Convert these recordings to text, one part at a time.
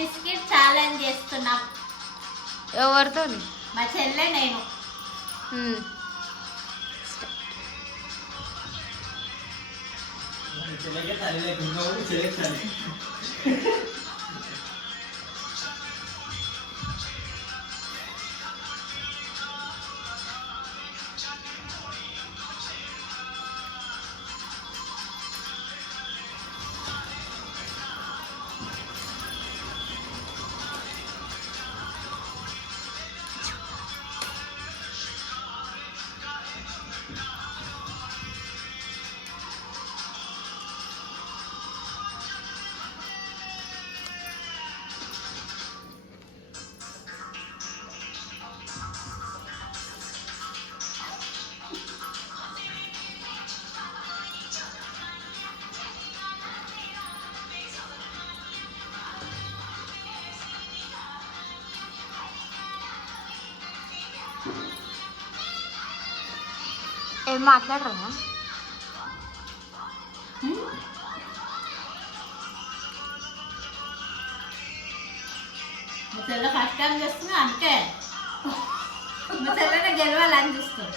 Biscuit challenge చేస్తున్నాం. ఎవరితో? మా చెల్లె నేను. ఏం మాట్లాడరా? మా చెల్లె ఫస్ట్ టైం చేస్తున్నా, అందుకే మా చెల్లెనే గెలవాలని చూస్తాం.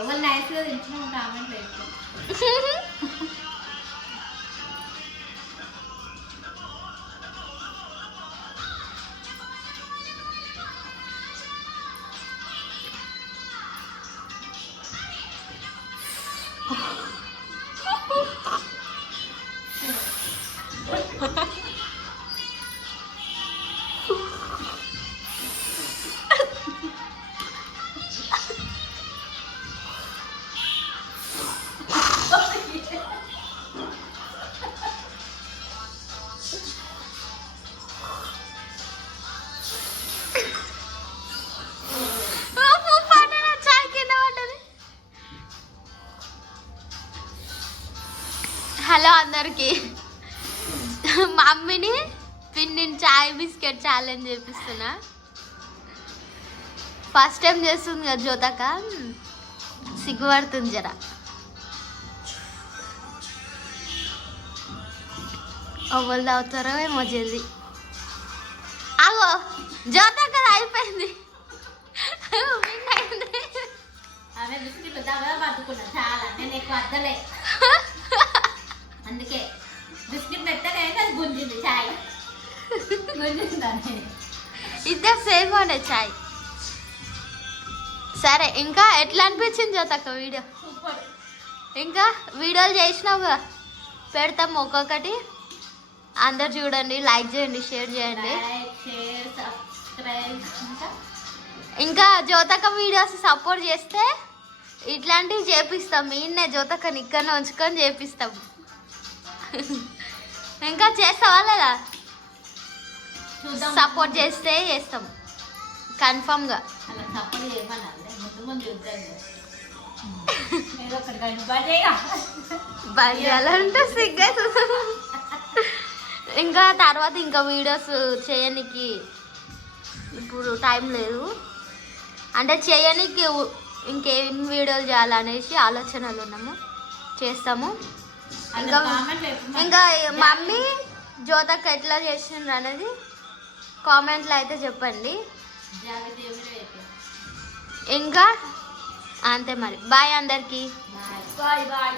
ఎవరు నైస్గా తింటున్నాం కామెంట్ వేసుకో. హలో అందరికి, మమ్మీని పిన్నిని చాయ్ బిస్కెట్ ఛాలెంజ్ చేపిస్తున్నా. ఫస్ట్ టైం చేస్తుంది కదా జ్యోతక, సిగ్గుపడుతుంది జర. ఎవరు తాగుతారో ఏమో జల్ది. అగో జ్యోతక అయిపోయింది. అవే బిస్కెట్లు దగా పట్టుకున్నా చాలా, నేను ఎక్కువ అద్దలే, అందుకే బిస్కెట్ మెత్తగా అయితే అది గుంజింది చాయ్. గుంజిందని ఇద్దరు సేమ్ అనే చాయ్. సరే, ఇంకా ఎట్లా అనిపించింది జ్యోతక్క వీడియో? సూపర్. ఇంకా వీడియోలు చేసినావుగా, పెడతాము ఒక్కొక్కటి. అందరు చూడండి, లైక్ చేయండి, షేర్ చేయండి. Share, subscribe. ఇంకా జ్యోతక్క వీడియోస్ సపోర్ట్ చేస్తే ఇట్లాంటివి చేపిస్తాం. ఈయన్నే జ్యోతక్కని ఇక్కడనే ఉంచుకొని చేపిస్తాం. ఇంకా చేస్తావా లేదా? సపోర్ట్ చేస్తే చేస్తాం కన్ఫర్మ్గా. అలా సపోర్ట్ చేయమన్నాను, ముందు ముందు చూద్దాం. భయాలంటే సిగ్గా. ఇంకా తర్వాత ఇంకా వీడియోస్ చేయడానికి ఇప్పుడు టైం లేదు, అంటే చేయడానికి ఇంకేం వీడియోలు చేయాలనేసి ఆలోచనలు ఉన్నాము, చేస్తాము. ఇంకా మమ్మీ జ్యోతక్క ఎట్లా చేసిండ్రు అనేది కామెంట్లో అయితే చెప్పండి. ఇంకా అంతే మరి. బాయ్ అందరికి. Bye bye.